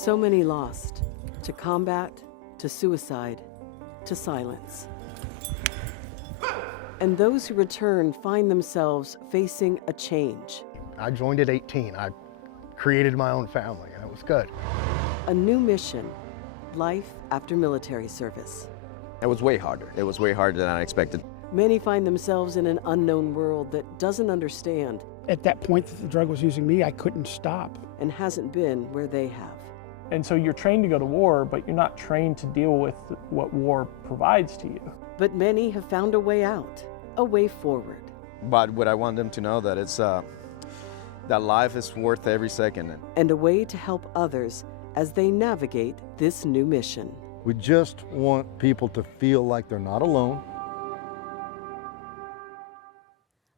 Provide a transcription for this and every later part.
So many lost, to combat, to suicide, to silence. And those who return find themselves facing a change. I joined at 18. I created my own family, and it was good. A new mission, life after military service. It was way harder. It was way harder than I expected. Many find themselves in an unknown world that doesn't understand At that point that the drug was using me, I couldn't stop. and hasn't been where they have. And so you're trained to go to war, but you're not trained to deal with what war provides to you. But many have found a way out, a way forward. But what I want them to know that it's that life is worth every second. And a way to help others as they navigate this new mission. We just want people to feel like they're not alone.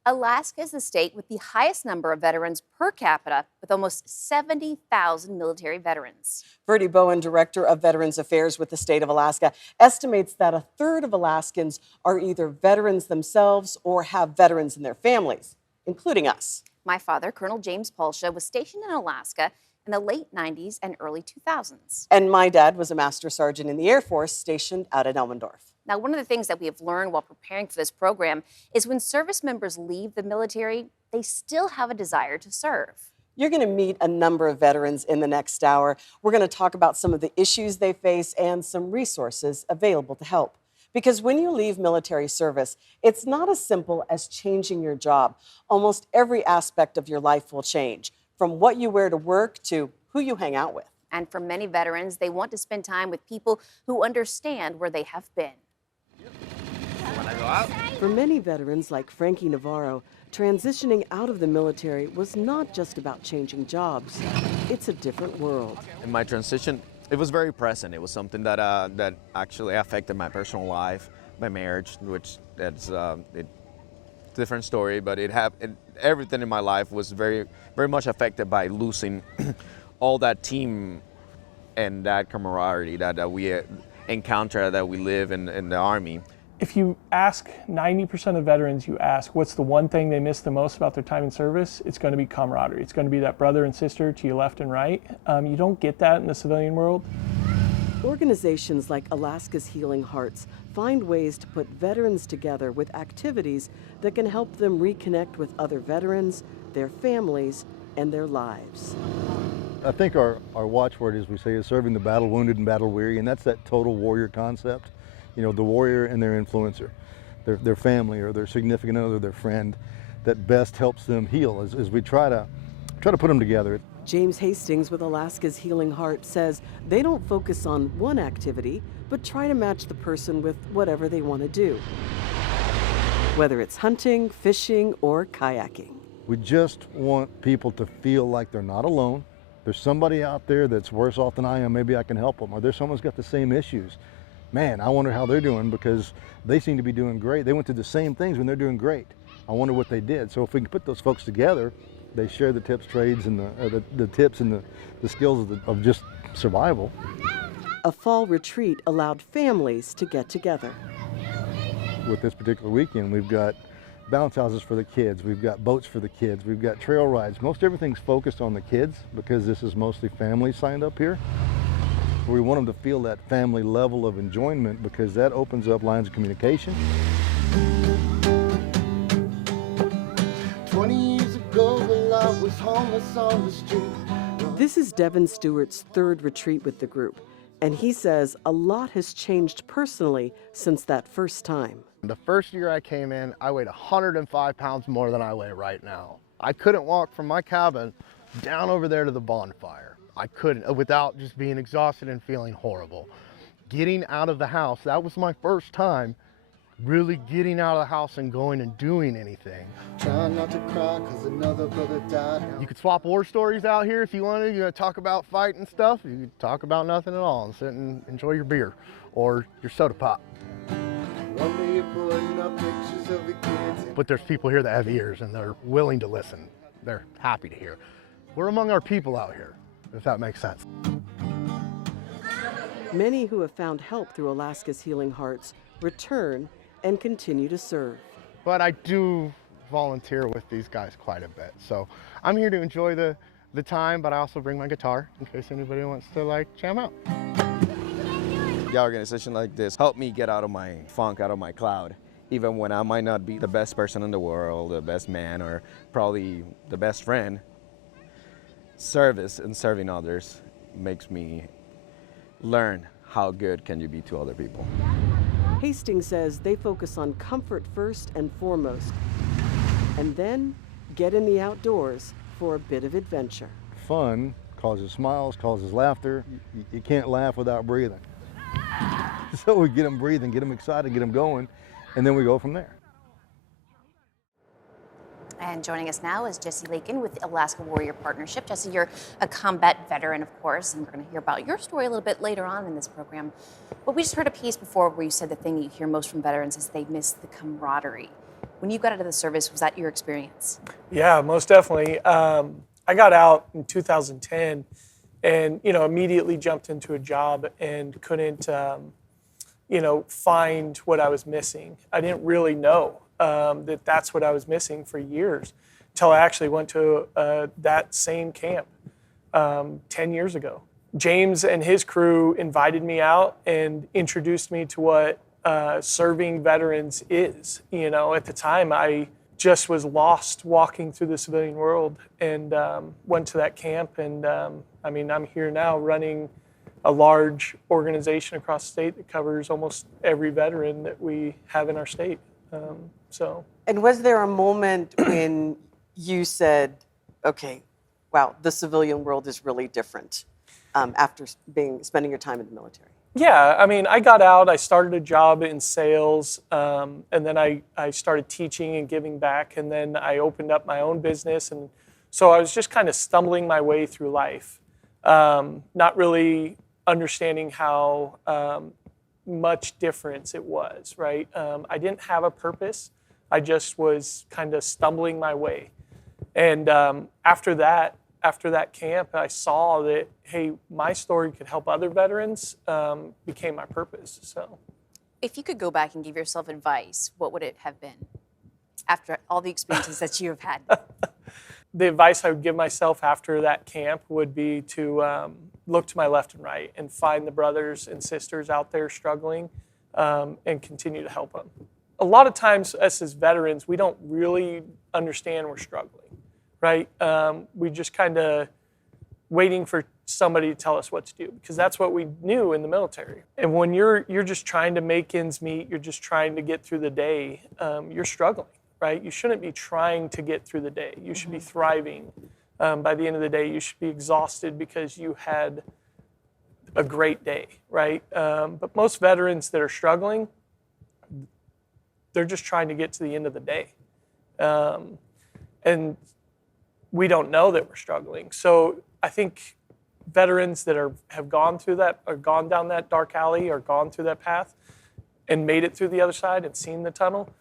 Alaska is the state with the highest number of veterans per capita, with almost 70,000 military veterans. Verdi Bowen, Director of Veterans Affairs with the state of Alaska, estimates that a third of Alaskans are either veterans themselves or have veterans in their families, including us. My father, Colonel James Polsha, was stationed in Alaska in the late 90s and early 2000s. And my dad was a Master Sergeant in the Air Force stationed out at Elmendorf. Now, one of the things that we have learned while preparing for this program is when service members leave the military, they still have a desire to serve. You're going to meet a number of veterans in the next hour. We're going to talk about some of the issues they face and some resources available to help. Because when you leave military service, it's not as simple as changing your job. Almost every aspect of your life will change, from what you wear to work to who you hang out with. And for many veterans, they want to spend time with people who understand where they have been. For many veterans like Frankie Navarro, transitioning out of the military was not just about changing jobs. It's a different world. In my transition, it was very present. It was something that that actually affected my personal life, my marriage, which that's different story. But everything in my life was very much affected by losing all that team and that camaraderie that we encounter, that we live in the Army. If you ask 90% of veterans, you ask what's the one thing they miss the most about their time in service, it's going to be camaraderie. It's going to be that brother and sister to your left and right. You don't get that in the civilian world. Organizations like Alaska's Healing Hearts find ways to put veterans together with activities that can help them reconnect with other veterans, their families, and their lives. I think our watchword, as we say, is serving the battle wounded and battle weary, and that's that total warrior concept. You know, the warrior and their influencer, their family or their significant other, their friend, that best helps them heal as we try to put them together. James Hastings with Alaska's Healing Heart says they don't focus on one activity, but try to match the person with whatever they want to do, whether it's hunting, fishing, or kayaking. We just want people to feel like they're not alone. There's somebody out there that's worse off than I am. Maybe I can help them. Or there's someone who's got the same issues. Man, I wonder how they're doing because they seem to be doing great. They went through the same things when they're doing great. I wonder what they did. So if we can put those folks together, they share the tips, trades, and the tips and the skills of just survival. A fall retreat allowed families to get together. With this particular weekend, we've got bounce houses for the kids, we've got boats for the kids, we've got trail rides. Most everything's focused on the kids because this is mostly families signed up here. We want them to feel that family level of enjoyment because that opens up lines of communication. 20 years ago, while I was homeless on the street. This is Devin Stewart's third retreat with the group, and he says a lot has changed personally since that first time. The first year I came in, I weighed 105 pounds more than I weigh right now. I couldn't walk from my cabin down over there to the bonfire. I couldn't, without just being exhausted and feeling horrible. Getting out of the house, that was my first time really getting out of the house and going and doing anything. Trying not to cry cause another brother died. You could swap war stories out here if you wanted. You talk about fight and stuff. You could talk about nothing at all and sit and enjoy your beer or your soda pop. One day you're putting up pictures of your kids. But there's people here that have ears and they're willing to listen. They're happy to hear. We're among our people out here, if that makes sense. Many who have found help through Alaska's Healing Hearts return and continue to serve. But I do volunteer with these guys quite a bit. So I'm here to enjoy the the time, but I also bring my guitar in case anybody wants to like jam out. The organization like this helped me get out of my funk, out of my cloud. Even when I might not be the best person in the world, the best man, or probably the best friend, service and serving others makes me learn how good can you be to other people. Hastings says they focus on comfort first and foremost, and then get in the outdoors for a bit of adventure. Fun causes smiles, causes laughter. You can't laugh without breathing. So we get them breathing, get them excited, get them going, and then we go from there. And joining us now is Jesse Lakin with the Alaska Warrior Partnership. Jesse, you're a combat veteran, of course, and we're going to hear about your story a little bit later on in this program. But we just heard a piece before where you said the thing you hear most from veterans is they miss the camaraderie. When you got out of the service, was that your experience? Yeah, most definitely. I got out in 2010 and, immediately jumped into a job and couldn't, find what I was missing. I didn't really know that's what I was missing for years until I actually went to that same camp 10 years ago. James and his crew invited me out and introduced me to what serving veterans is. At the time, I just was lost walking through the civilian world and went to that camp. And I'm here now running a large organization across the state that covers almost every veteran that we have in our state. And was there a moment when you said, okay, wow, the civilian world is really different after spending your time in the military? Yeah, I got out, I started a job in sales, and then I started teaching and giving back, and then I opened up my own business, and so I was just kind of stumbling my way through life, not really understanding how much difference it was, right? I didn't have a purpose, I just was kind of stumbling my way. And after that camp, I saw that, hey, my story could help other veterans, became my purpose. So, if you could go back and give yourself advice, what would it have been after all the experiences that you have had? The advice I would give myself after that camp would be to look to my left and right and find the brothers and sisters out there struggling and continue to help them. A lot of times, us as veterans, we don't really understand we're struggling, right? We just kind of waiting for somebody to tell us what to do because that's what we knew in the military. And when you're just trying to make ends meet, you're just trying to get through the day, you're struggling, right? You shouldn't be trying to get through the day. You should be thriving. By the end of the day, you should be exhausted because you had a great day, right? But most veterans that are struggling, they're just trying to get to the end of the day. And we don't know that we're struggling. So I think veterans that have gone through that or gone down that dark alley or gone through that path and made it through the other side and seen the tunnel,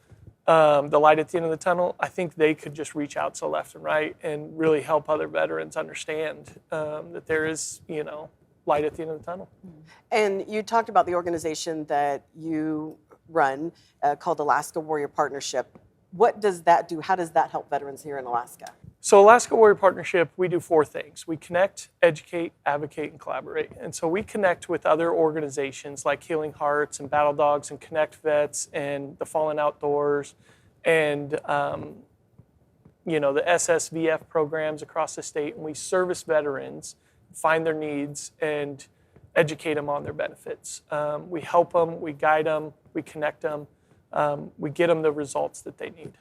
the light at the end of the tunnel, I think they could just reach out to left and right and really help other veterans understand that there is, light at the end of the tunnel. And you talked about the organization that you run called Alaska Warrior Partnership. What does that do? How does that help veterans here in Alaska? So Alaska Warrior Partnership, we do 4 things. We connect, educate, advocate, and collaborate. And so we connect with other organizations like Healing Hearts and Battle Dogs and Connect Vets and the Fallen Outdoors and the SSVF programs across the state. And we service veterans, find their needs, and educate them on their benefits. We help them, we guide them, we connect them, we get them the results that they need.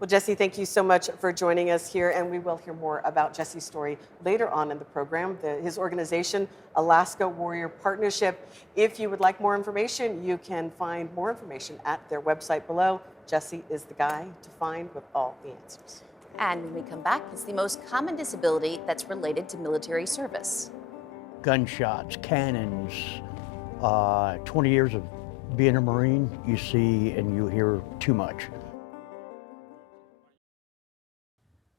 Well, Jesse, thank you so much for joining us here, and we will hear more about Jesse's story later on in the program. His organization, Alaska Warrior Partnership. If you would like more information, you can find more information at their website below. Jesse is the guy to find with all the answers. And when we come back, it's the most common disability that's related to military service. Gunshots, cannons, 20 years of being a Marine, you see and you hear too much.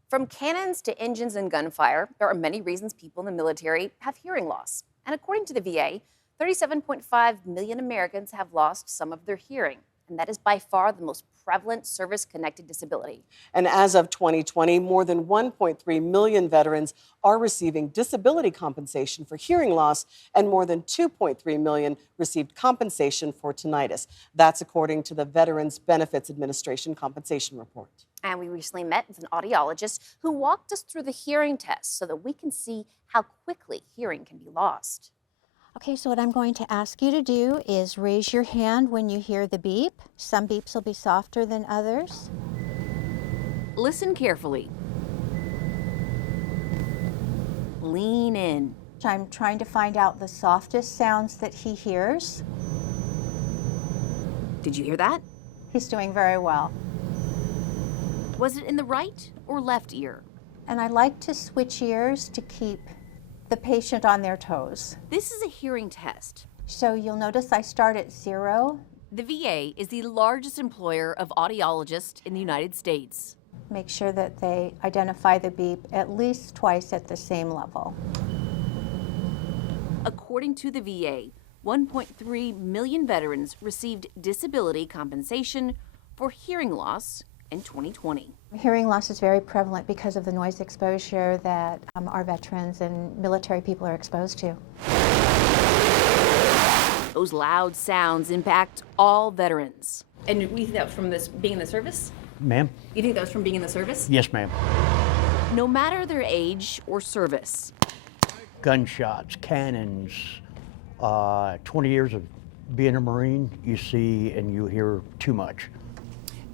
From cannons to engines and gunfire, there are many reasons people in the military have hearing loss. And according to the VA, 37.5 million Americans have lost some of their hearing. and that is by far the most prevalent service-connected disability. And as of 2020, more than 1.3 million veterans are receiving disability compensation for hearing loss, and more than 2.3 million received compensation for tinnitus. That's according to the Veterans Benefits Administration compensation report. And we recently met with an audiologist who walked us through the hearing test so that we can see how quickly hearing can be lost. Okay, so what I'm going to ask you to do is raise your hand when you hear the beep. Some beeps will be softer than others. Listen carefully. Lean in. I'm trying to find out the softest sounds that he hears. Did you hear that? He's doing very well. Was it in the right or left ear? And I like to switch ears to keep the patient on their toes. This is a hearing test. So you'll notice I start at 0. The VA is the largest employer of audiologists in the United States. Make sure that they identify the beep at least twice at the same level. According to the VA, 1.3 million veterans received disability compensation for hearing loss in 2020. Hearing loss is very prevalent because of the noise exposure that our veterans and military people are exposed to. Those loud sounds impact all veterans. And we think that was from this being in the service? Ma'am? You think that was from being in the service? Yes, ma'am. No matter their age or service. Gunshots, cannons, 20 years of being a Marine, you see and you hear too much.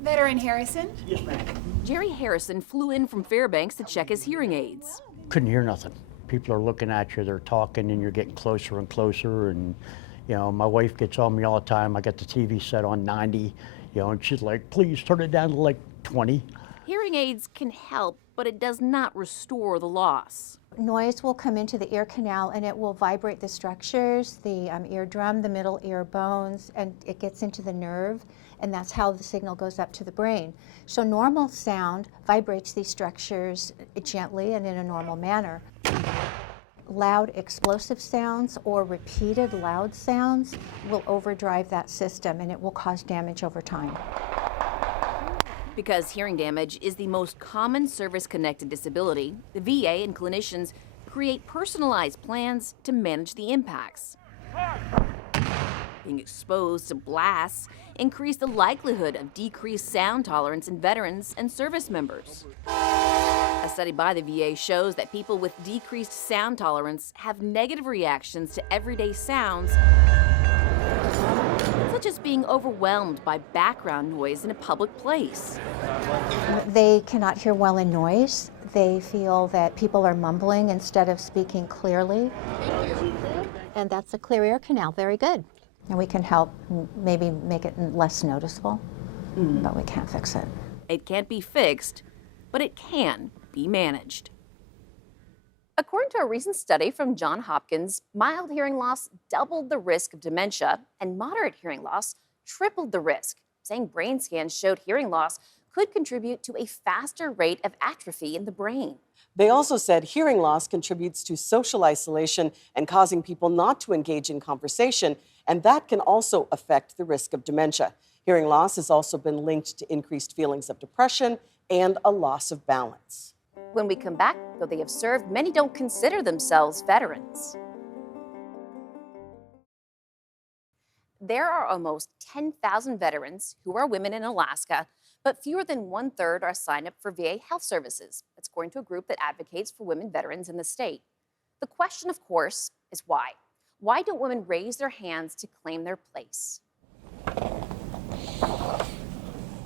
Veteran Harrison? Yes, ma'am. Jerry Harrison flew in from Fairbanks to check his hearing aids. Couldn't hear nothing. People are looking at you, they're talking, and you're getting closer and closer. And, you know, my wife gets on me all the time. I got the TV set on 90, you know, and she's like, please turn it down to like 20. Hearing aids can help, but it does not restore the loss. Noise will come into the ear canal and it will vibrate the structures, the eardrum, the middle ear bones, and it gets into the nerve, and that's how the signal goes up to the brain. So normal sound vibrates these structures gently and in a normal manner. Loud explosive sounds or repeated loud sounds will overdrive that system, and it will cause damage over time. Because hearing damage is the most common service-connected disability, the VA and clinicians create personalized plans to manage the impacts. Being exposed to blasts increase the likelihood of decreased sound tolerance in veterans and service members. A study by the VA shows that people with decreased sound tolerance have negative reactions to everyday sounds, such as being overwhelmed by background noise in a public place. They cannot hear well in noise. They feel that people are mumbling instead of speaking clearly. And that's a clear ear canal. Very good. And we can help maybe make it less noticeable, but we can't fix it. It can't be fixed, but it can be managed. According to a recent study from Johns Hopkins, mild hearing loss doubled the risk of dementia, and moderate hearing loss tripled the risk, saying brain scans showed hearing loss could contribute to a faster rate of atrophy in the brain. They also said hearing loss contributes to social isolation and causing people not to engage in conversation, and that can also affect the risk of dementia. Hearing loss has also been linked to increased feelings of depression and a loss of balance. When we come back, though they have served, many don't consider themselves veterans. There are almost 10,000 veterans who are women in Alaska, but fewer than 1/3 are signed up for VA health services. That's according to a group that advocates for women veterans in the state. The question, of course, is why? Why don't women raise their hands to claim their place?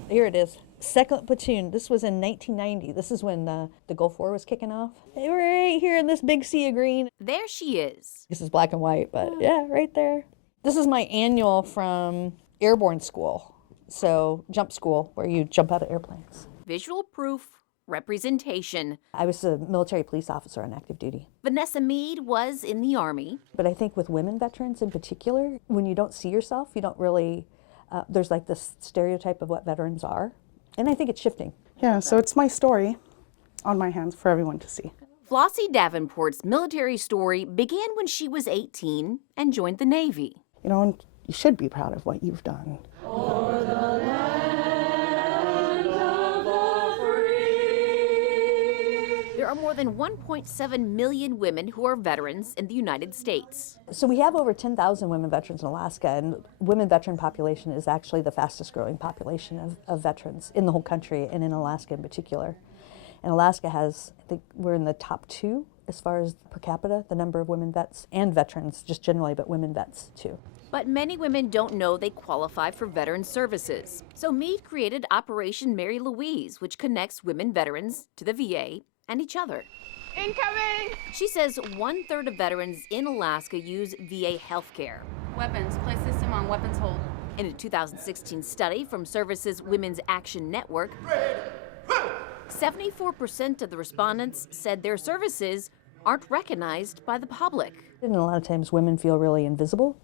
Here it is. 2nd Platoon. This was in 1990. This is when the Gulf War was kicking off. They were right here in this big sea of green. There she is. This is black and white, but yeah, right there. This is my annual from airborne school. So jump school, where you jump out of airplanes. Visual proof, representation. I was a military police officer on active duty. Vanessa Mead was in the Army. But I think with women veterans in particular, when you don't see yourself, you don't really, there's like this stereotype of what veterans are. And I think it's shifting. Yeah, so it's my story on my hands for everyone to see. Flossie Davenport's military story began when she was 18 and joined the Navy. You know, and you should be proud of what you've done. For the are more than 1.7 million women who are veterans in the United States. So we have over 10,000 women veterans in Alaska, and women veteran population is actually the fastest growing population of veterans in the whole country, and in Alaska in particular. And Alaska has, I think we're in the top 2 as far as per capita, the number of women vets and veterans just generally, but women vets too. But many women don't know they qualify for veteran services. So Meade created Operation Mary Louise, which connects women veterans to the VA and each other. Incoming! She says 1/3 of veterans in Alaska use VA healthcare. Weapons. Place system on weapons hold. In a 2016 study from Services Women's Action Network, 74% of the respondents said their services aren't recognized by the public. And a lot of times women feel really invisible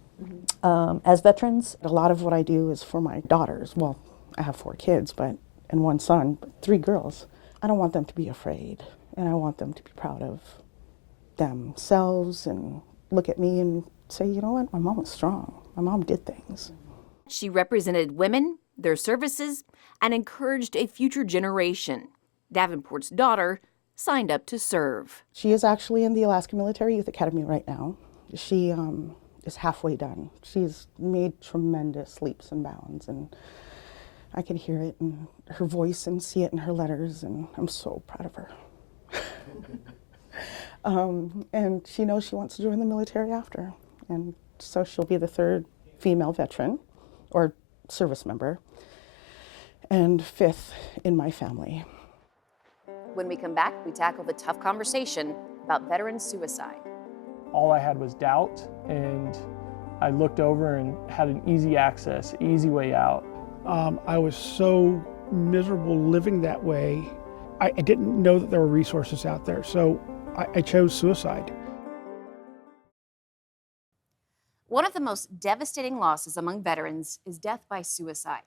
as veterans. A lot of what I do is for my daughters. Well, I have 4 kids, and 1 son, but 3 girls. I don't want them to be afraid, and I want them to be proud of themselves and look at me and say, you know what, my mom was strong. My mom did things. She represented women, their services, and encouraged a future generation. Davenport's daughter signed up to serve. She is actually in the Alaska Military Youth Academy right now. She is halfway done. She's made tremendous leaps and bounds, and I can hear it in her voice and see it in her letters, and I'm so proud of her. And she knows she wants to join the military after, and so she'll be the 3rd female veteran or service member and 5th in my family. When we come back, we tackle the tough conversation about veteran suicide. All I had was doubt, and I looked over and had an easy access, easy way out. I was so miserable living that way. I didn't know that there were resources out there, so I chose suicide. One of the most devastating losses among veterans is death by suicide.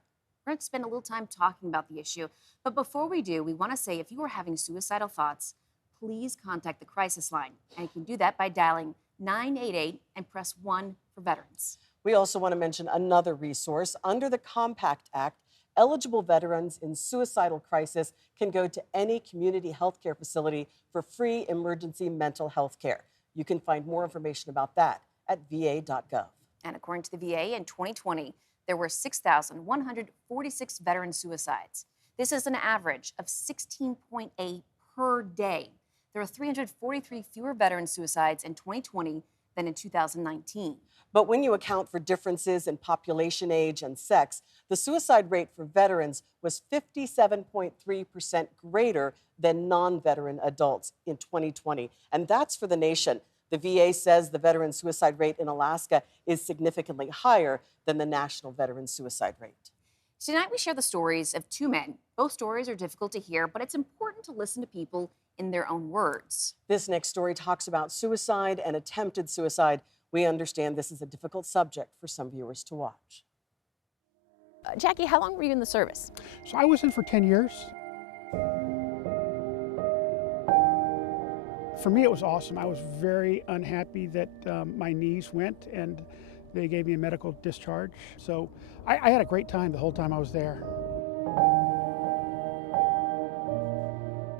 We're going to spend a little time talking about the issue, but before we do, we want to say if you are having suicidal thoughts, please contact the crisis line, and you can do that by dialing 988 and press 1 for veterans. We also want to mention another resource. Under the Compact Act, eligible veterans in suicidal crisis can go to any community health care facility for free emergency mental health care. You can find more information about that at va.gov. And according to the VA, in 2020, there were 6,146 veteran suicides. This is an average of 16.8 per day. There are 343 fewer veteran suicides in 2020 than in 2019. But when you account for differences in population age and sex, the suicide rate for veterans was 57.3% greater than non-veteran adults in 2020. And that's for the nation. The VA says the veteran suicide rate in Alaska is significantly higher than the national veteran suicide rate. Tonight we share the stories of 2 men. Both stories are difficult to hear, but it's important to listen to people in their own words. This next story talks about suicide and attempted suicide. We understand this is a difficult subject for some viewers to watch. Jackie, how long were you in the service? So I was in for 10 years. For me, it was awesome. I was very unhappy that my knees went, and they gave me a medical discharge. So I had a great time the whole time I was there.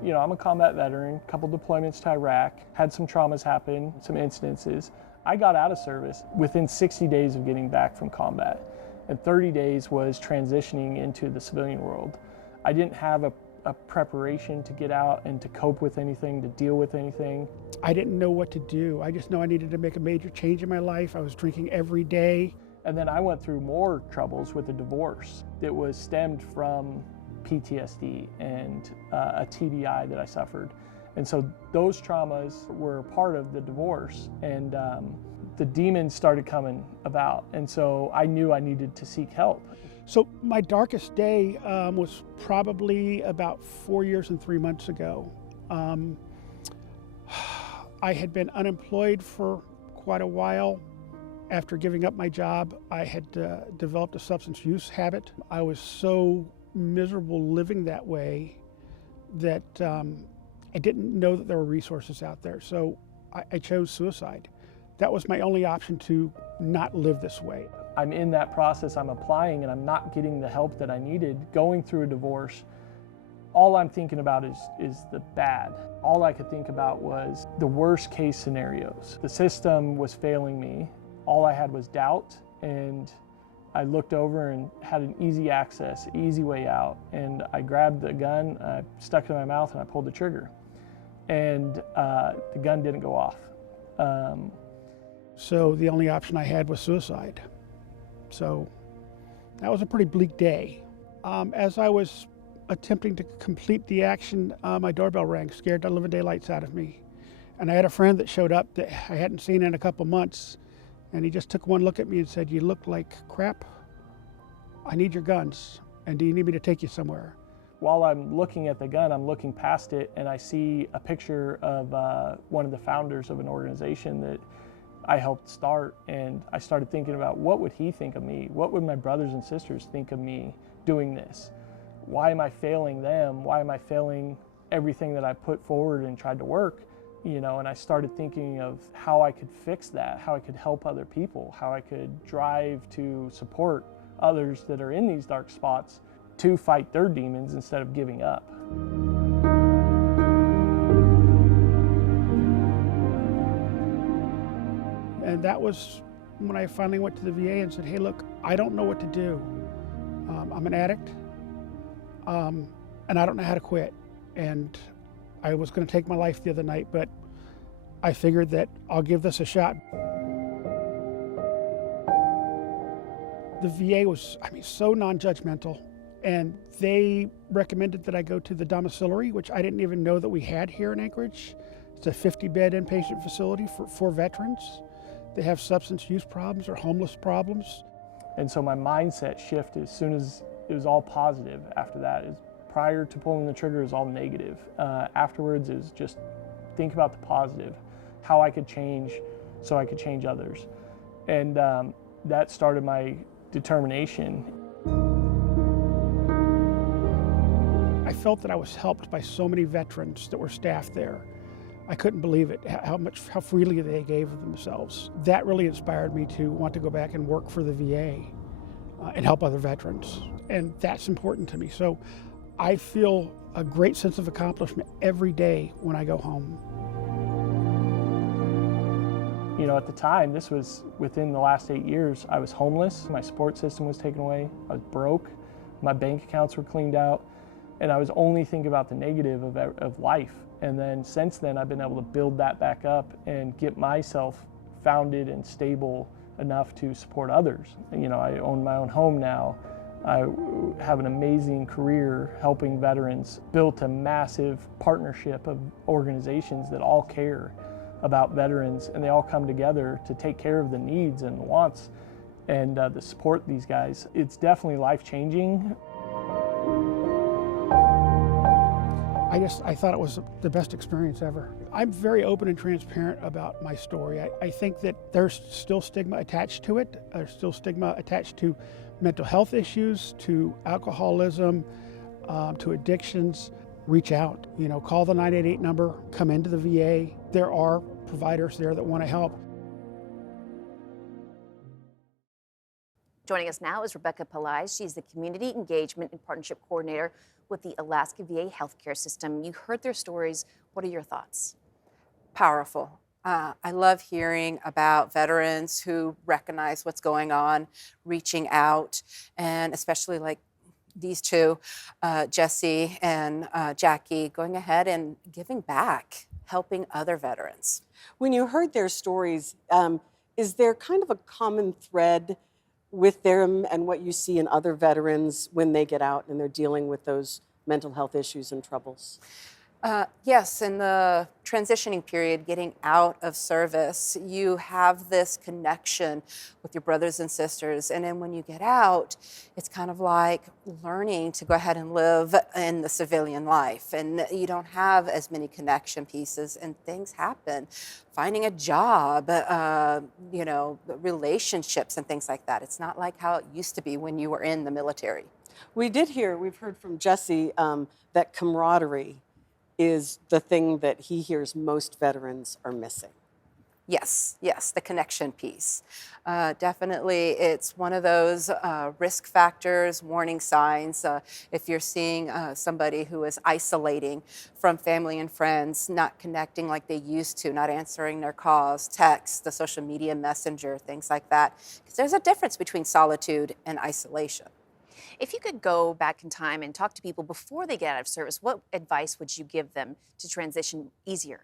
You know, I'm a combat veteran, a couple deployments to Iraq, had some traumas happen, some incidences. I got out of service within 60 days of getting back from combat, and 30 days was transitioning into the civilian world. I didn't have a preparation to get out and to cope with anything, to deal with anything. I didn't know what to do. I just know I needed to make a major change in my life. I was drinking every day. And then I went through more troubles with a divorce that was stemmed from PTSD and a TBI that I suffered. And so those traumas were part of the divorce, and the demons started coming about. And so I knew I needed to seek help. So my darkest day was probably about 4 years and 3 months ago. I had been unemployed for quite a while. After giving up my job, I had developed a substance use habit. I was so miserable living that way that I didn't know that there were resources out there. So I chose suicide. That was my only option to not live this way. I'm in that process, I'm applying, and I'm not getting the help that I needed, going through a divorce, all I'm thinking about is the bad. All I could think about was the worst case scenarios. The system was failing me. All I had was doubt, and I looked over and had an easy access, easy way out, and I grabbed the gun, I stuck it in my mouth, and I pulled the trigger. And the gun didn't go off. So the only option I had was suicide. So that was a pretty bleak day. As I was attempting to complete the action, my doorbell rang, scared the living daylights out of me. And I had a friend that showed up that I hadn't seen in a couple months, and he just took one look at me and said, "You look like crap. I need your guns, and do you need me to take you somewhere?" While I'm looking at the gun, I'm looking past it, and I see a picture of one of the founders of an organization that I helped start, and I started thinking about, what would he think of me? What would my brothers and sisters think of me doing this? Why am I failing them? Why am I failing everything that I put forward and tried to work? And I started thinking of how I could fix that, how I could help other people, how I could drive to support others that are in these dark spots to fight their demons instead of giving up. And that was when I finally went to the VA and said, "Hey, look, I don't know what to do. I'm an addict, and I don't know how to quit." And I was going to take my life the other night, but I figured that I'll give this a shot. The VA was, so non-judgmental, and they recommended that I go to the domiciliary, which I didn't even know that we had here in Anchorage. It's a 50-bed inpatient facility for veterans. They have substance use problems or homeless problems. And so my mindset shifted as soon as it was all positive after that. Prior to pulling the trigger, it was all negative. Afterwards, it was just think about the positive, how I could change so I could change others. And that started my determination. I felt that I was helped by so many veterans that were staffed there. I couldn't believe it, how freely they gave of themselves. That really inspired me to want to go back and work for the VA and help other veterans. And that's important to me. So I feel a great sense of accomplishment every day when I go home. At the time, this was within the last 8 years, I was homeless, my support system was taken away, I was broke, my bank accounts were cleaned out, and I was only thinking about the negative of life. And then since then, I've been able to build that back up and get myself founded and stable enough to support others. I own my own home now. I have an amazing career helping veterans, built a massive partnership of organizations that all care about veterans, and they all come together to take care of the needs and the wants and to support these guys. It's definitely life-changing. I thought it was the best experience ever. I'm very open and transparent about my story. I think that there's still stigma attached to it. There's still stigma attached to mental health issues, to alcoholism, to addictions. Reach out, call the 988 number, come into the VA. There are providers there that want to help. Joining us now is Rebecca Pillai. She's the Community Engagement and Partnership Coordinator with the Alaska VA Healthcare System. You heard their stories. What are your thoughts? Powerful. I love hearing about veterans who recognize what's going on, reaching out, and especially like these two, Jesse and Jackie, going ahead and giving back, helping other veterans. When you heard their stories, is there kind of a common thread with them and what you see in other veterans when they get out and they're dealing with those mental health issues and troubles? Yes, in the transitioning period, getting out of service, you have this connection with your brothers and sisters. And then when you get out, it's kind of like learning to go ahead and live in the civilian life. And you don't have as many connection pieces, and things happen. Finding a job, relationships and things like that. It's not like how it used to be when you were in the military. We've heard from Jesse that camaraderie is the thing that he hears most veterans are missing. Yes, yes, the connection piece. Definitely, it's one of those risk factors, warning signs. If you're seeing somebody who is isolating from family and friends, not connecting like they used to, not answering their calls, texts, the social media messenger, things like that. Because there's a difference between solitude and isolation. If you could go back in time and talk to people before they get out of service, what advice would you give them to transition easier?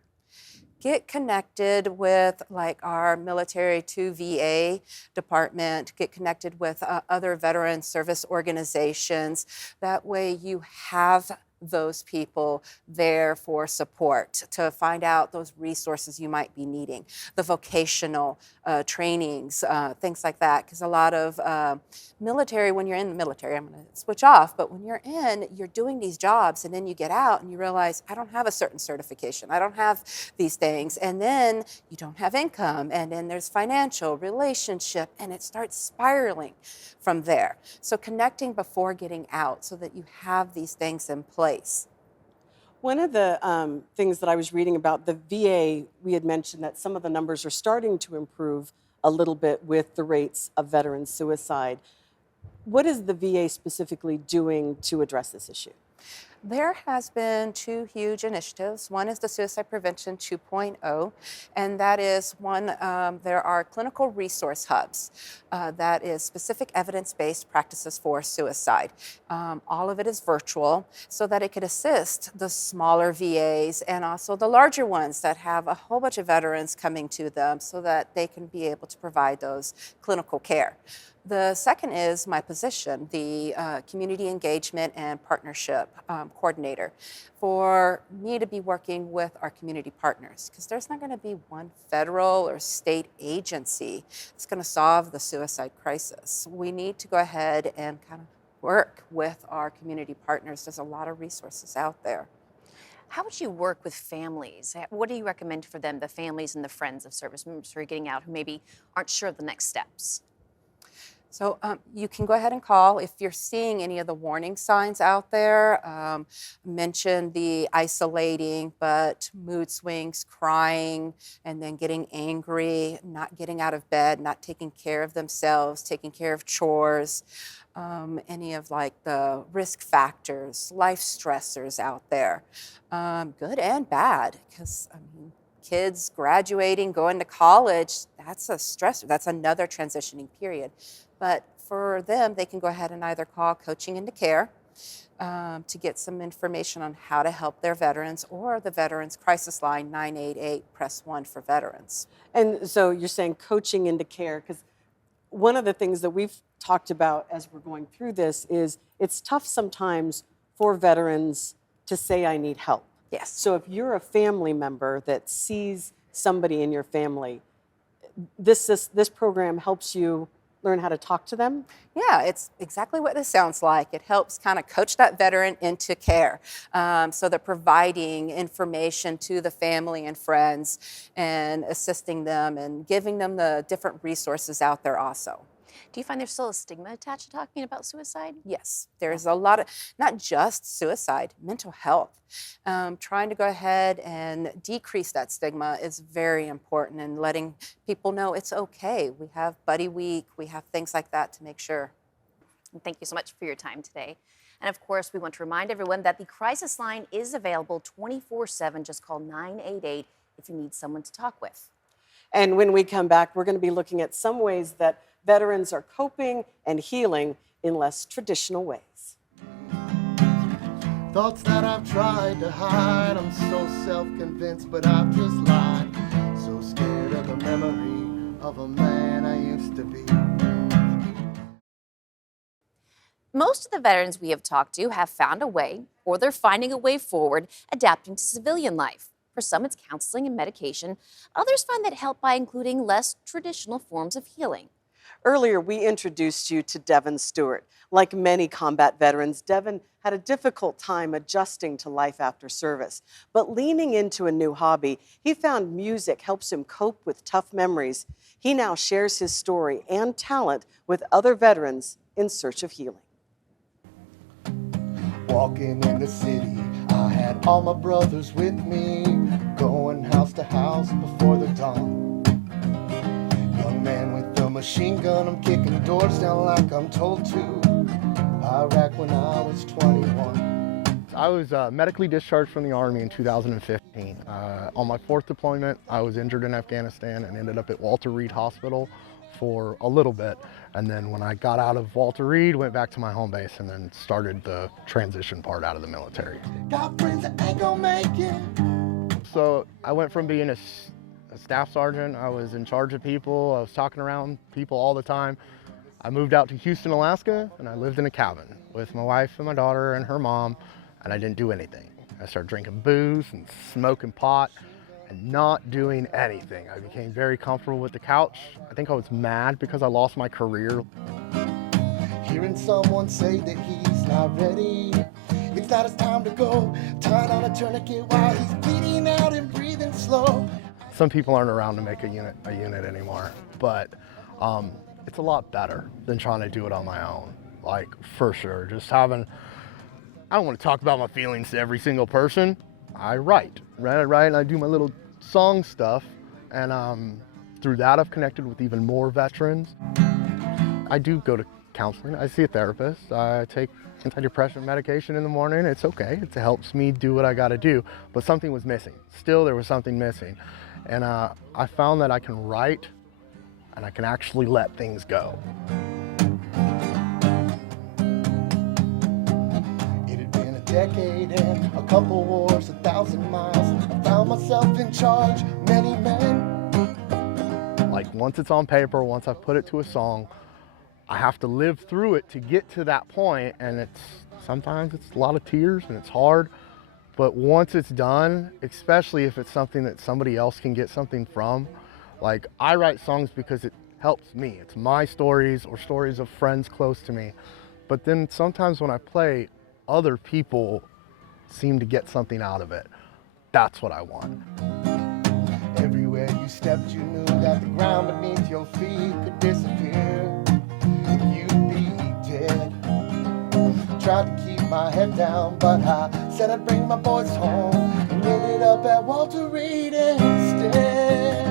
Get connected with like our Military to VA department, get connected with other veteran service organizations. That way you have those people there for support to find out those resources you might be needing, the vocational trainings, things like that. Because a lot of military, when you're in the military, I'm going to switch off, but when you're in, you're doing these jobs and then you get out and you realize, I don't have a certain certification. I don't have these things. And then you don't have income. And then there's financial, relationship, and it starts spiraling from there. So connecting before getting out so that you have these things in place. One of the things that I was reading about the VA, we had mentioned that some of the numbers are starting to improve a little bit with the rates of veteran suicide. What is the VA specifically doing to address this issue? There has been two huge initiatives. One is the Suicide Prevention 2.0, and that is one, there are clinical resource hubs that is specific evidence-based practices for suicide. All of it is virtual so that it could assist the smaller VAs and also the larger ones that have a whole bunch of veterans coming to them so that they can be able to provide those clinical care. The second is my position, the Community Engagement and Partnership Coordinator, for me to be working with our community partners, because there's not going to be one federal or state agency that's going to solve the suicide crisis. We need to go ahead and kind of work with our community partners. There's a lot of resources out there. How would you work with families? What do you recommend for them, the families and the friends of service members who are getting out who maybe aren't sure of the next steps? So you can go ahead and call if you're seeing any of the warning signs out there. Mention the isolating, but mood swings, crying, and then getting angry, not getting out of bed, not taking care of themselves, taking care of chores, any of like the risk factors, life stressors out there, good and bad, because I mean, kids graduating, going to college, that's a stressor. That's another transitioning period. But for them, they can go ahead and either call Coaching into Care to get some information on how to help their veterans, or the Veterans Crisis Line 988, press 1 for veterans. And so you're saying Coaching into Care, because one of the things that we've talked about as we're going through this is it's tough sometimes for veterans to say, I need help. Yes. So if you're a family member that sees somebody in your family, this program helps you learn how to talk to them? Yeah, it's exactly what this sounds like. It helps kind of coach that veteran into care. So they're providing information to the family and friends and assisting them and giving them the different resources out there also. Do you find there's still a stigma attached to talking about suicide? Yes, there's a lot of, not just suicide, mental health. Trying to go ahead and decrease that stigma is very important, and letting people know it's okay. We have Buddy Week, we have things like that to make sure. And thank you so much for your time today. And of course, we want to remind everyone that the crisis line is available 24/7. Just call 988 if you need someone to talk with. And when we come back, we're going to be looking at some ways that veterans are coping and healing in less traditional ways. Thoughts that I've tried to hide, I'm so self-convinced, but I've just lied. So scared of the memory of a man I used to be. Most of the veterans we have talked to have found a way, or they're finding a way forward, adapting to civilian life. For some, it's counseling and medication. Others find that help by including less traditional forms of healing. Earlier, we introduced you to Devin Stewart. Like many combat veterans, Devin had a difficult time adjusting to life after service. But leaning into a new hobby, he found music helps him cope with tough memories. He now shares his story and talent with other veterans in search of healing. Walking in the city, I had all my brothers with me, going house to house before the dawn. machine gun, I'm kicking doors down like I'm told to. Iraq when I was 21. I was medically discharged from the Army in 2015. On my 4th deployment, I was injured in Afghanistan and ended up at Walter Reed Hospital for a little bit. And then when I got out of Walter Reed, went back to my home base and then started the transition part out of the military. Got friends that ain't gonna make it. So I went from being a staff sergeant, I was in charge of people, I was talking around people all the time. I moved out to Houston, Alaska, and I lived in a cabin with my wife and my daughter and her mom, and I didn't do anything. I started drinking booze and smoking pot and not doing anything. I became very comfortable with the couch. I think I was mad because I lost my career. Hearing someone say that he's not ready, it's not his time to go. Tying on a tourniquet while he's bleeding out and breathing slow. Some people aren't around to make a unit anymore, but it's a lot better than trying to do it on my own. Like, for sure, just having, I don't want to talk about my feelings to every single person. I write, and I do my little song stuff, and through that I've connected with even more veterans. I do go to counseling, I see a therapist, I take antidepressant medication in the morning. It's okay, it helps me do what I gotta do, but something was missing. Still, there was something missing. And I found that I can write and I can actually let things go. It had been a decade and a couple wars, 1,000 miles. I found myself in charge, many men. Like, once it's on paper, once I've put it to a song, I have to live through it to get to that point, and sometimes it's a lot of tears and it's hard. But once it's done, especially if it's something that somebody else can get something from, like, I write songs because it helps me. It's my stories or stories of friends close to me. But then sometimes when I play, other people seem to get something out of it. That's what I want. Everywhere you stepped, you knew that the ground beneath your feet could disappear and you'd be dead. Tried to keep my head down, but I said I'd bring my boys home and ended up at Walter Reed instead.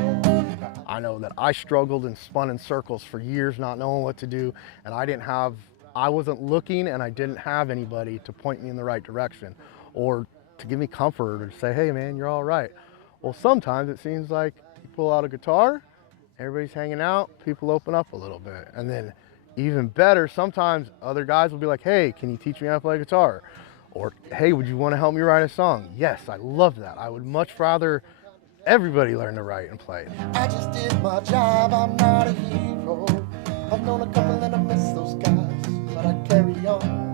I know that I struggled and spun in circles for years not knowing what to do, and I wasn't looking, and I didn't have anybody to point me in the right direction or to give me comfort or say, hey man, you're all right. Well, sometimes it seems like you pull out a guitar, everybody's hanging out, people open up a little bit. And then even better, sometimes other guys will be like, hey, can you teach me how to play guitar? Or, hey, would you want to help me write a song? Yes, I love that. I would much rather everybody learn to write and play. I just did my job, I'm not a hero. I've known a couple and I miss those guys, but I carry on.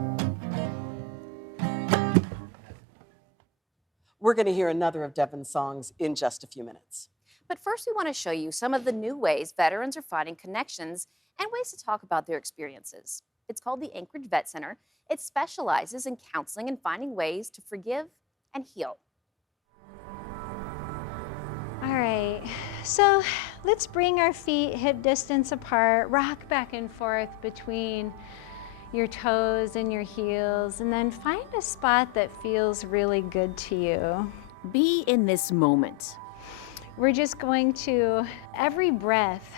We're going to hear another of Devin's songs in just a few minutes. But first, we want to show you some of the new ways veterans are finding connections and ways to talk about their experiences. It's called the Anchorage Vet Center. It specializes in counseling and finding ways to forgive and heal. All right, so let's bring our feet hip distance apart, rock back and forth between your toes and your heels, and then find a spot that feels really good to you. Be in this moment. We're just going to, every breath,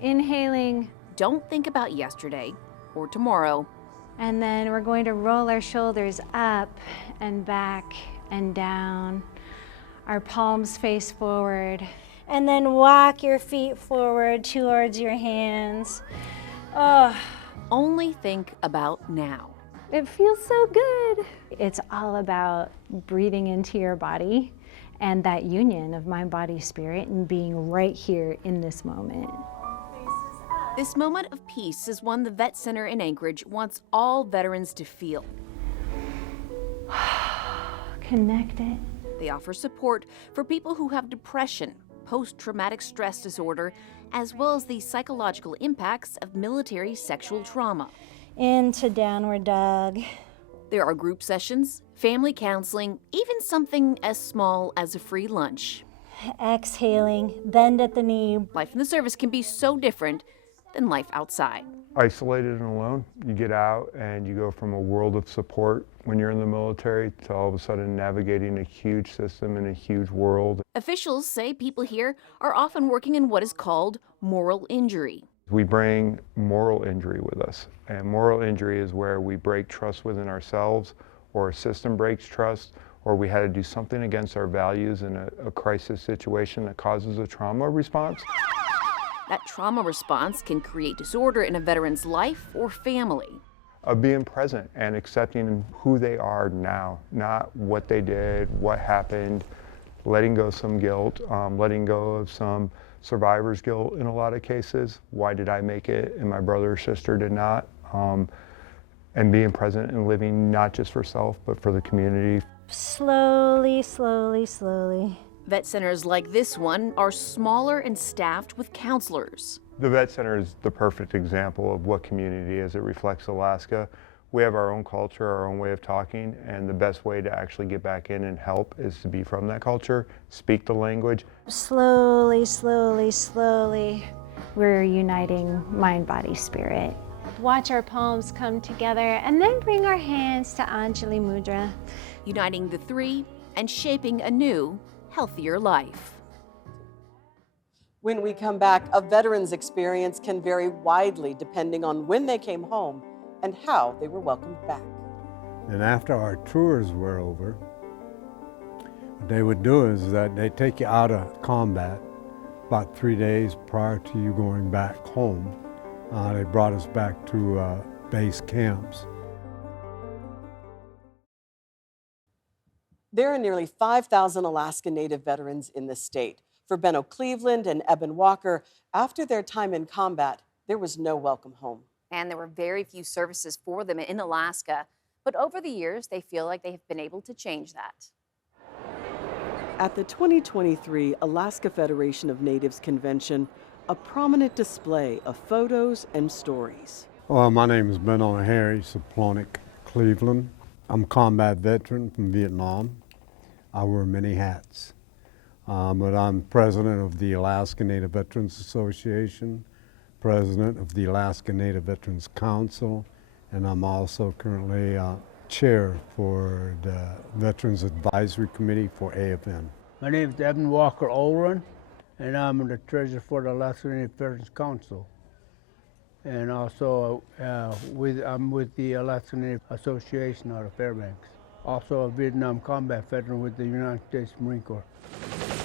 inhaling. Don't think about yesterday or tomorrow. And then we're going to roll our shoulders up and back and down. Our palms face forward. And then walk your feet forward towards your hands. Oh. Only think about now. It feels so good. It's all about breathing into your body and that union of mind, body, spirit, and being right here in this moment. This moment of peace is one the Vet Center in Anchorage wants all veterans to feel. Connect it. They offer support for people who have depression, post-traumatic stress disorder, as well as the psychological impacts of military sexual trauma. Into downward dog. There are group sessions, family counseling, even something as small as a free lunch. Exhaling, bend at the knee. Life in the service can be so different than life outside. Isolated and alone, you get out and you go from a world of support when you're in the military to all of a sudden navigating a huge system in a huge world. Officials say people here are often working in what is called moral injury, We bring moral injury with us, and moral injury is where we break trust within ourselves, or a system breaks trust, or we had to do something against our values in a crisis situation that causes a trauma response. That trauma response can create disorder in a veteran's life or family. Of being present and accepting who they are now, not what they did, what happened, letting go of some guilt, letting go of some survivor's guilt in a lot of cases. Why did I make it and my brother or sister did not? And being present and living not just for self, but for the community. Slowly, slowly, slowly. Vet centers like this one are smaller and staffed with counselors. The Vet Center is the perfect example of what community is. It reflects Alaska. We have our own culture, our own way of talking, and the best way to actually get back in and help is to be from that culture, speak the language. Slowly, slowly, slowly, we're uniting mind, body, spirit. Watch our palms come together and then bring our hands to Anjali Mudra. Uniting the three and shaping a new, healthier life. When we come back, a veteran's experience can vary widely depending on when they came home and how they were welcomed back. And after our tours were over, what they would do is that they take you out of combat about 3 days prior to you going back home. They brought us back to base camps. There are nearly 5,000 Alaska Native veterans in the state. For Benno Cleveland and Eben Walker, after their time in combat, there was no welcome home. And there were very few services for them in Alaska. But over the years, they feel like they have been able to change that. At the 2023 Alaska Federation of Natives Convention, a prominent display of photos and stories. Well, my name is Benno Harry Saplonik Cleveland. I'm a combat veteran from Vietnam. I wear many hats. But I'm president of the Alaska Native Veterans Association, president of the Alaska Native Veterans Council, and I'm also currently chair for the Veterans Advisory Committee for AFN. My name is Eben Walker Olrun, and I'm the treasurer for the Alaska Native Veterans Council. And also I'm with the Alaska Native Association out of Fairbanks. Also a Vietnam combat veteran with the United States Marine Corps.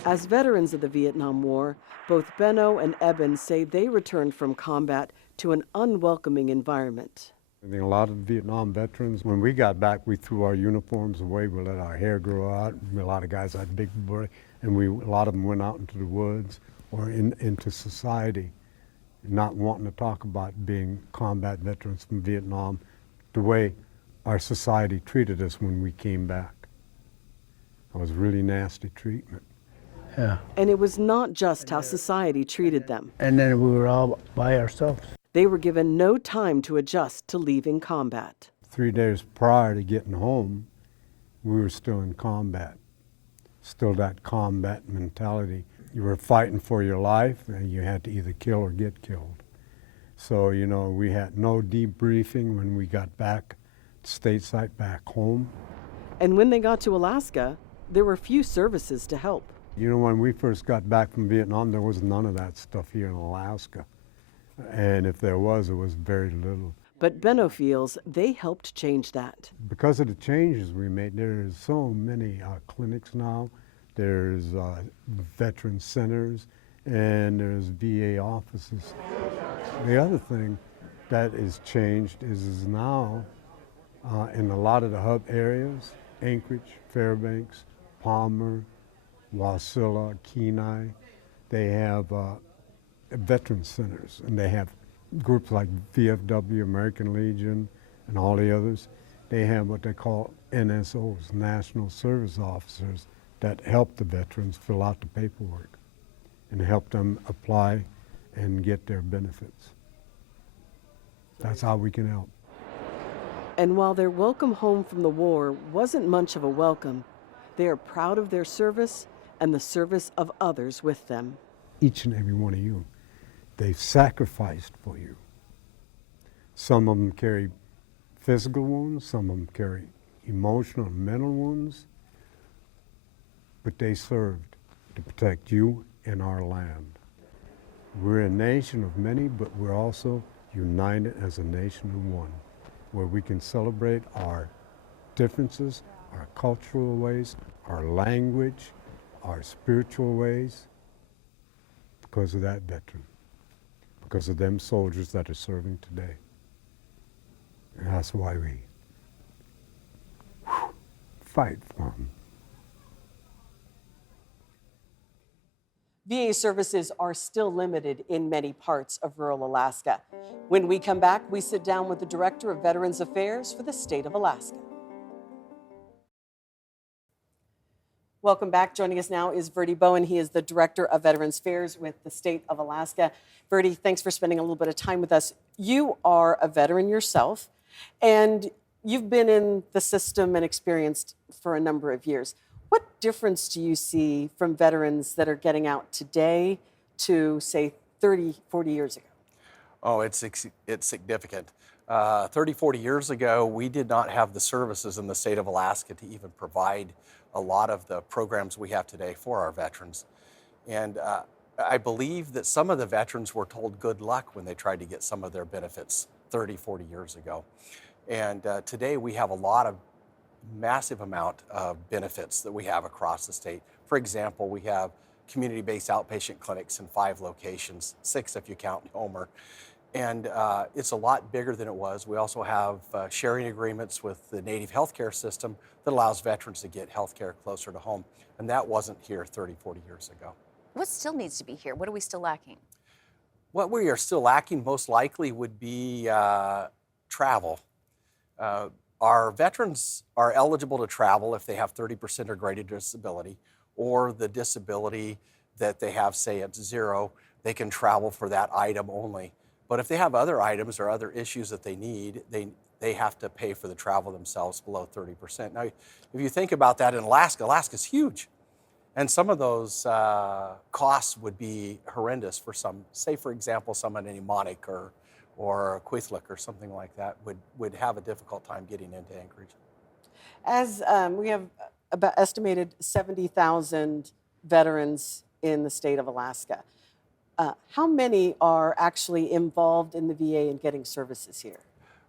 As veterans of the Vietnam War, both Benno and Eben say they returned from combat to an unwelcoming environment. I think a lot of Vietnam veterans, when we got back, we threw our uniforms away, we let our hair grow out. A lot of guys had big beard, and a lot of them went out into the woods or into society, not wanting to talk about being combat veterans from Vietnam, the way our society treated us when we came back. It was really nasty treatment. Yeah. And it was not just how society treated them. And then we were all by ourselves. They were given no time to adjust to leaving combat. 3 days prior to getting home, we were still in combat. Still that combat mentality. You were fighting for your life and you had to either kill or get killed. So, you know, we had no debriefing when we got back stateside, back home. And when they got to Alaska, there were few services to help. You know, when we first got back from Vietnam, there was none of that stuff here in Alaska. And if there was, it was very little. But Benno feels they helped change that. Because of the changes we made, there's so many clinics now. There's veteran centers, and there's VA offices. The other thing that is changed is now in a lot of the hub areas, Anchorage, Fairbanks, Palmer, Wasilla, Kenai, they have veteran centers, and they have groups like VFW, American Legion, and all the others. They have what they call NSOs, National Service Officers, that help the veterans fill out the paperwork and help them apply and get their benefits. That's how we can help. And while their welcome home from the war wasn't much of a welcome, they are proud of their service and the service of others with them. Each and every one of you, they've sacrificed for you. Some of them carry physical wounds, some of them carry emotional and mental wounds, but they served to protect you and our land. We're a nation of many, but we're also united as a nation of one, where we can celebrate our differences, our cultural ways, our language, our spiritual ways, because of that veteran, because of them soldiers that are serving today. And that's why we fight for them. VA services are still limited in many parts of rural Alaska. When we come back, we sit down with the Director of Veterans Affairs for the state of Alaska. Welcome back. Joining us now is Verdi Bowen. He is the Director of Veterans Affairs with the state of Alaska. Verdi, thanks for spending a little bit of time with us. You are a veteran yourself, and you've been in the system and experienced for a number of years. What difference do you see from veterans that are getting out today to, say, 30, 40 years ago? Oh, it's significant. 30, 40 years ago, we did not have the services in the state of Alaska to even provide a lot of the programs we have today for our veterans. And I believe that some of the veterans were told good luck when they tried to get some of their benefits 30, 40 years ago. And today we have a massive amount of benefits that we have across the state. For example, we have community-based outpatient clinics in 5 locations, 6 if you count Homer. And it's a lot bigger than it was. We also have sharing agreements with the Native healthcare system that allows veterans to get healthcare closer to home. And that wasn't here 30, 40 years ago. What still needs to be here? What are we still lacking? What we are still lacking most likely would be travel. Our veterans are eligible to travel if they have 30% or greater disability, or the disability that they have, say, at 0, they can travel for that item only. But if they have other items or other issues that they need, they have to pay for the travel themselves below 30%. Now, if you think about that in Alaska, Alaska's huge. And some of those costs would be horrendous for some, say, for example, someone in Emonic or Kwethluk or something like that would have a difficult time getting into Anchorage. As we have about estimated 70,000 veterans in the state of Alaska, how many are actually involved in the VA and getting services here?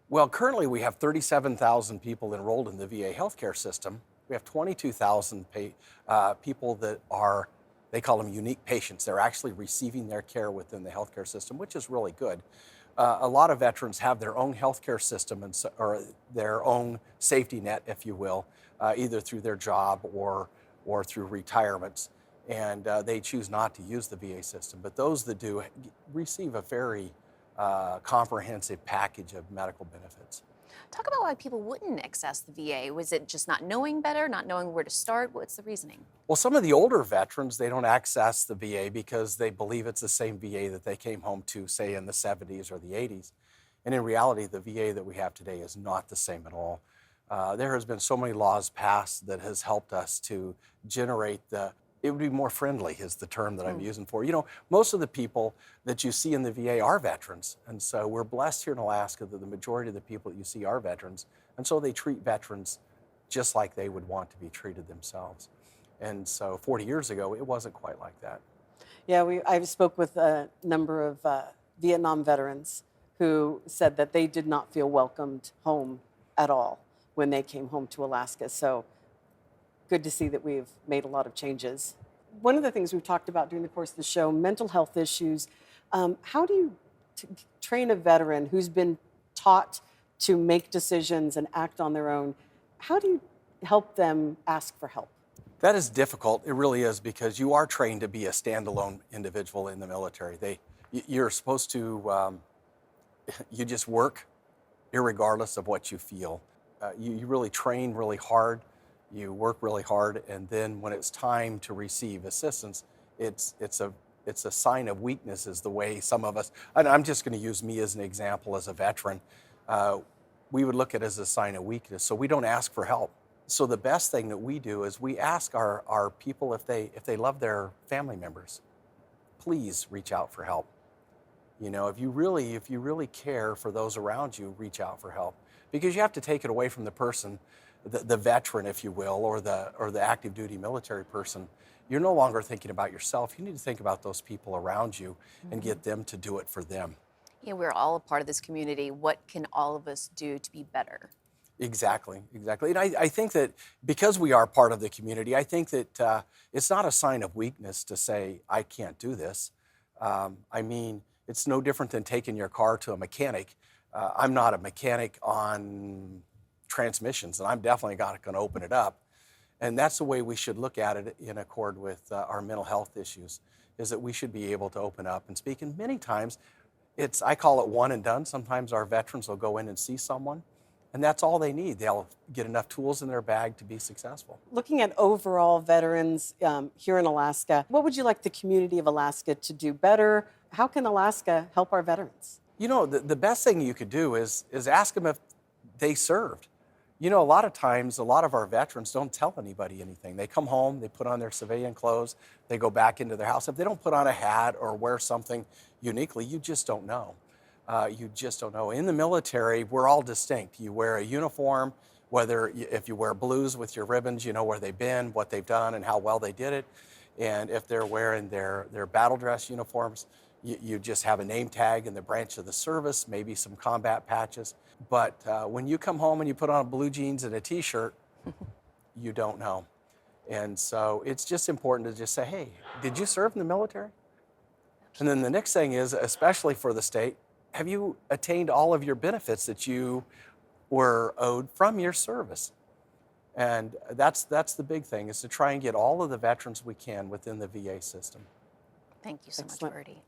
Well, currently we have 37,000 people enrolled in the VA healthcare system. We have 22,000 people that are, they call them unique patients. They're actually receiving their care within the healthcare system, which is really good. A lot of veterans have their own healthcare system or their own safety net, if you will, either through their job or through retirements. And they choose not to use the VA system. But those that do receive a very comprehensive package of medical benefits. Talk about why people wouldn't access the VA. Was it just not knowing better, not knowing where to start? What's the reasoning? Well, some of the older veterans, they don't access the VA because they believe it's the same VA that they came home to, say, in the 70s or the 80s. And in reality, the VA that we have today is not the same at all. There has been so many laws passed that has helped us to generate it would be more friendly is the term that I'm using for. You know, most of the people that you see in the VA are veterans. And so we're blessed here in Alaska that the majority of the people that you see are veterans. And so they treat veterans just like they would want to be treated themselves. And so 40 years ago, it wasn't quite like that. Yeah, I spoke with a number of Vietnam veterans who said that they did not feel welcomed home at all when they came home to Alaska. So good to see that we've made a lot of changes. One of the things we've talked about during the course of the show, mental health issues. How do you train a veteran who's been taught to make decisions and act on their own? How do you help them ask for help? That is difficult. It really is, because you are trained to be a standalone individual in the military. You're supposed to, you just work irregardless of what you feel. You really train really hard. You work really hard, and then when it's time to receive assistance, it's a sign of weakness is the way some of us, and I'm just going to use me as an example as a veteran, we would look at it as a sign of weakness, so we don't ask for help. So the best thing that we do is we ask our people if they love their family members, please reach out for help. You know, if you really care for those around you, reach out for help, because you have to take it away from the person, the veteran, if you will, or the active duty military person. you're no longer thinking about yourself. You need to think about those people around you and get them to do it for them. Yeah, we're all a part of this community. What can all of us do to be better? Exactly, exactly. And I think that because we are part of the community, I think that it's not a sign of weakness to say, I can't do this. I mean, it's no different than taking your car to a mechanic. I'm not a mechanic on transmissions, and I'm definitely not going to open it up. And that's the way we should look at it in accord with our mental health issues, is that we should be able to open up and speak. And many times, I call it one and done. Sometimes our veterans will go in and see someone, and that's all they need. They'll get enough tools in their bag to be successful. Looking at overall veterans here in Alaska, what would you like the community of Alaska to do better? How can Alaska help our veterans? You know, the best thing you could do is ask them if they served. You know, a lot of times, a lot of our veterans don't tell anybody anything. They come home, they put on their civilian clothes, they go back into their house. If they don't put on a hat or wear something uniquely, you just don't know. You just don't know. In the military, we're all distinct. You wear a uniform, if you wear blues with your ribbons, you know where they've been, what they've done, and how well they did it. And if they're wearing their battle dress uniforms, you just have a name tag and the branch of the service, maybe some combat patches. But when you come home and you put on blue jeans and a t-shirt, you don't know. And so it's just important to just say, hey, did you serve in the military? And then the next thing is, especially for the state, have you attained all of your benefits that you were owed from your service? And that's the big thing, is to try and get all of the veterans we can within the VA system. Thank you so much, Bertie.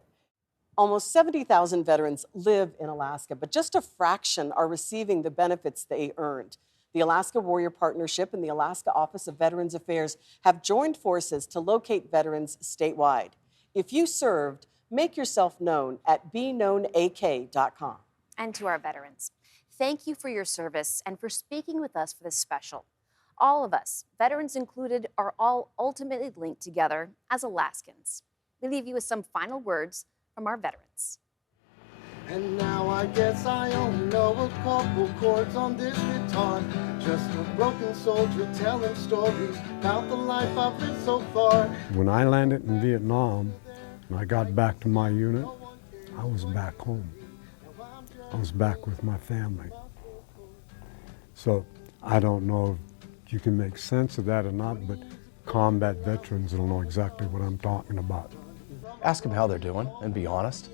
Almost 70,000 veterans live in Alaska, but just a fraction are receiving the benefits they earned. The Alaska Warrior Partnership and the Alaska Office of Veterans Affairs have joined forces to locate veterans statewide. If you served, make yourself known at beknownak.com. And to our veterans, thank you for your service and for speaking with us for this special. All of us, veterans included, are all ultimately linked together as Alaskans. We leave you with some final words from our veterans. And now I guess I only know a couple chords on this guitar. Just a broken soldier telling stories about the life I've lived so far. When I landed in Vietnam and I got back to my unit, I was back home. I was back with my family. So I don't know if you can make sense of that or not, but combat veterans will know exactly what I'm talking about. Ask them how they're doing and be honest.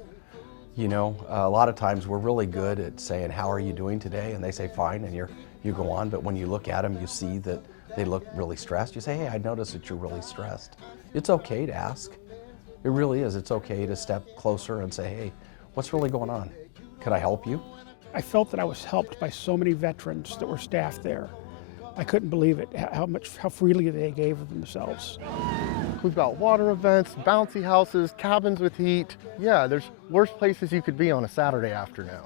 You know, a lot of times we're really good at saying, how are you doing today? And they say, fine, and you go on. But when you look at them, you see that they look really stressed. You say, hey, I noticed that you're really stressed. It's okay to ask. It really is. It's okay to step closer and say, hey, what's really going on? Could I help you? I felt that I was helped by so many veterans that were staffed there. I couldn't believe it, how freely they gave of themselves. We've got water events, bouncy houses, cabins with heat. Yeah, there's worse places you could be on a Saturday afternoon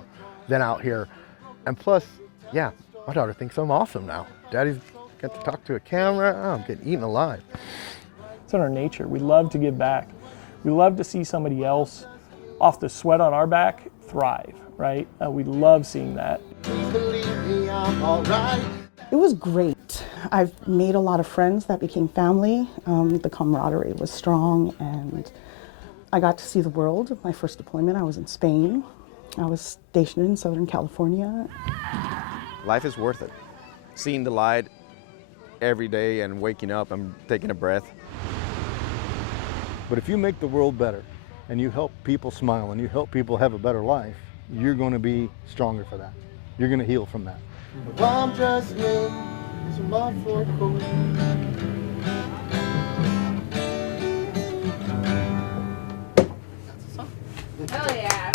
than out here. And plus, yeah, my daughter thinks I'm awesome now. Daddy's got to talk to a camera. Oh, I'm getting eaten alive. It's in our nature. We love to give back. We love to see somebody else, off the sweat on our back, thrive, right? We love seeing that. Please believe me, I'm all right. It was great. I've made a lot of friends that became family. The camaraderie was strong, and I got to see the world. My first deployment, I was in Spain. I was stationed in Southern California. Life is worth it. Seeing the light every day and waking up and taking a breath. But if you make the world better and you help people smile and you help people have a better life, you're going to be stronger for that. You're going to heal from that. Well, I'm just me, so my fur coat. Oh yeah.